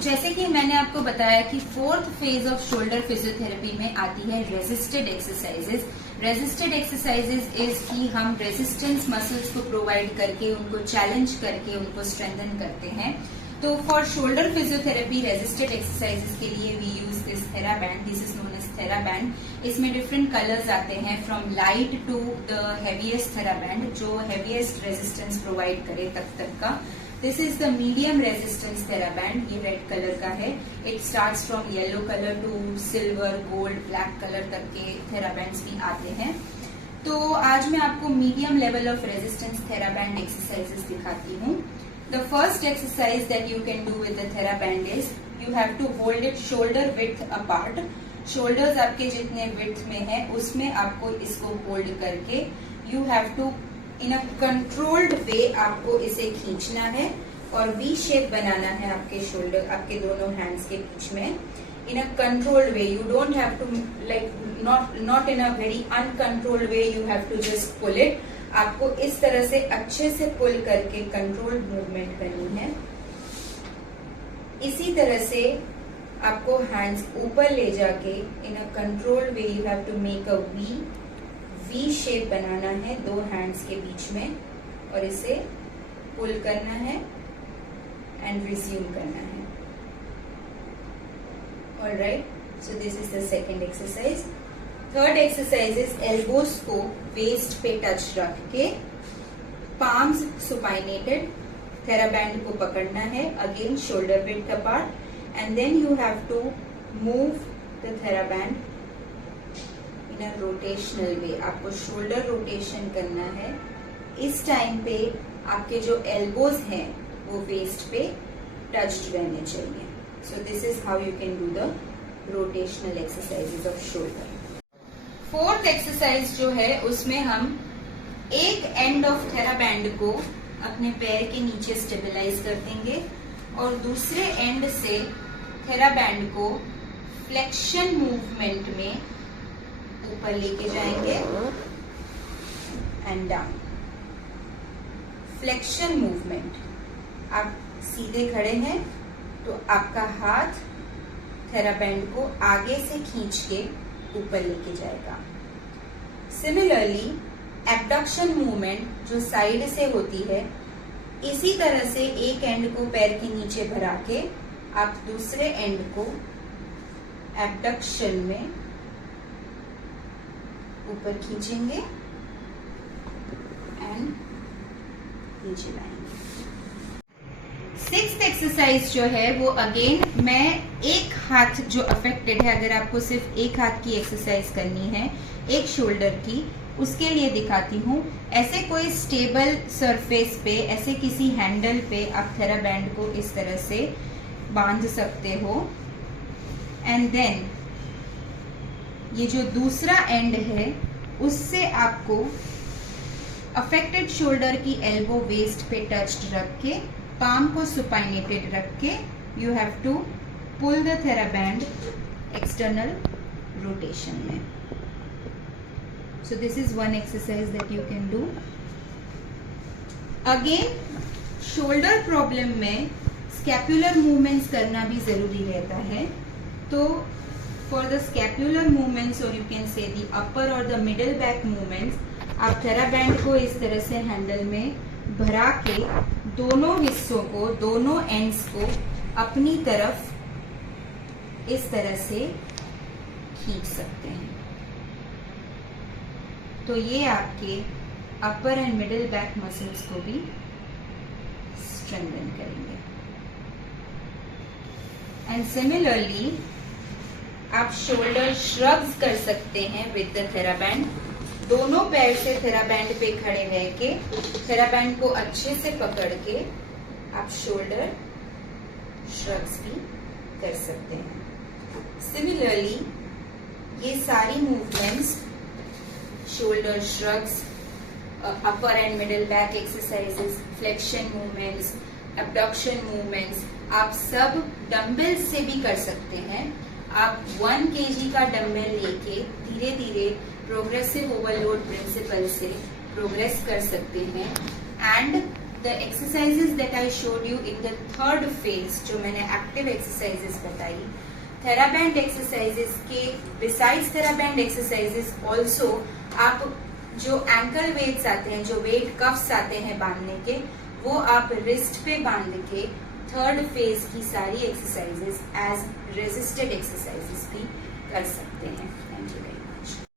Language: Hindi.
जैसे कि मैंने आपको बताया कि fourth phase off shoulder physiotherapy में आती है resisted exercises. Resisted exercises is कि हम रेजिस्टेंस मसल्स को प्रोवाइड करके उनको चैलेंज करके उनको स्ट्रेंथन करते हैं। तो for shoulder physiotherapy resisted exercises के लिए we use this TheraBand. This is known as TheraBand. इसमें डिफरेंट कलर्स आते हैं from light to the heaviest TheraBand, जो हेवीएस्ट रेजिस्टेंस प्रोवाइड करे तक का। This is the medium resistance TheraBand. ये रेड कलर का है। It starts from yellow colour to silver, gold, black colour तक के थेराबैंड्स भी आते हैं। तो आज मैं आपको medium level of resistance TheraBand exercises दिखाती हूँ। The first exercise that you can do with the TheraBand is you have to hold it shoulder width apart. Shoulders आपके जितने विड्थ में है उसमें आपको इसको होल्ड करके you have to in a controlled way आपको इसे खींचना है और वी शेप बनाना है आपके शोल्डर, आपके दोनों हैंड्स के बीच में in a controlled way. You don't have to like not in a very uncontrolled way, you have to just pull it. आपको इस तरह से अच्छे से पुल करके कंट्रोल्ड मूवमेंट करनी है। इसी तरह से आपको हैंड्स ऊपर ले जाके in a controlled way you have to make a V shape बनाना है दो हैंड्स के बीच में और इसे पुल करना है एंड रिज्यूम करना है। Alright, so this is the second exercise. Third exercise is elbows को वेस्ट पे टच रख के पाम्स सुपाइनेटेड, थेराबैंड को पकड़ना है again shoulder width apart and then you have to move the theraband in a rotational way. आपको शोल्डर रोटेशन करना है। इस टाइम पे आपके जो एल्बोज हैं वो वेस्ट पे टच्ड रहने चाहिए। सो this is how you can do the rotational exercises off shoulder. Fourth exercise जो है उसमें हम एक एंड ऑफ थेराबैंड को अपने पैर के नीचे स्टेबलाइज कर देंगे और दूसरे एंड से थेराबैंड को फ्लेक्शन मूवमेंट में ऊपर लेके जाएंगे एंड डाउन। Flexion movement. आप सीधे खड़े हैं तो आपका हाथ थेराबैंड को आगे से खींच के ऊपर लेके जाएगा। सिमिलरली एबडक्शन मूवमेंट जो साइड से होती है, इसी तरह से एक एंड को पैर के नीचे भरा के आप दूसरे एंड को एबडक्शन में ऊपर खींचेंगे एंड नीचे लाएंगे। सिक्स्थ एक्सरसाइज जो है वो अगेन मैं एक हाथ जो अफेक्टेड है, अगर आपको सिर्फ एक हाथ की एक्सरसाइज करनी है एक शोल्डर की, उसके लिए दिखाती हूँ। ऐसे कोई स्टेबल सरफेस पे, ऐसे किसी हैंडल पे आप थेराबैंड को इस तरह से बांध सकते हो एंड देन ये जो दूसरा एंड है उससे आपको अफेक्टेड शोल्डर की एल्बो वेस्ट पे टच्ड रख के पाम को सुपाइनेटेड रख के you have to pull the theraband external rotation में। So this is one exercise that you can do. Again shoulder problem में स्कैपुलर मूवमेंट्स करना भी जरूरी रहता है। तो फॉर द स्कैपुलर मूवमेंट्स और you can say the upper और द मिडल बैक मूवमेंट्स, आप थेराबैंड को इस तरह से हैंडल में भरा के दोनों हिस्सों को, दोनों एंड्स को अपनी तरफ इस तरह से खींच सकते हैं। तो ये आपके अपर एंड मिडल बैक मसल्स को भी स्ट्रेंथन करेंगे। एंड सिमिलरली आप शोल्डर श्रग्स कर सकते हैं विद द थेराबैंड। दोनों पैर से थेराबैंड पे खड़े रह के थेराबैंड को अच्छे से पकड़ के आप शोल्डर श्रग्स भी कर सकते हैं। सिमिलरली ये सारी movements, shoulder shrugs, upper and middle back exercises, flexion movements, abduction movements, आप सब डंबल से भी कर सकते हैं। आप 1 kg का डंबल लेके धीरे धीरे प्रोग्रेसिव ओवरलोड प्रिंसिपल से प्रोग्रेस कर सकते हैं and the exercises that I showed you in the third phase, जो मैंने active exercises बताई, TheraBand exercises के besides TheraBand exercises also आप जो ankle weights आते हैं, जो weight cuffs आते हैं बांधने के, वो आप wrist पे बांध के थर्ड फेज की सारी एक्सरसाइजेस एज रेजिस्टेड एक्सरसाइजेस भी कर सकते हैं। Thank you very much.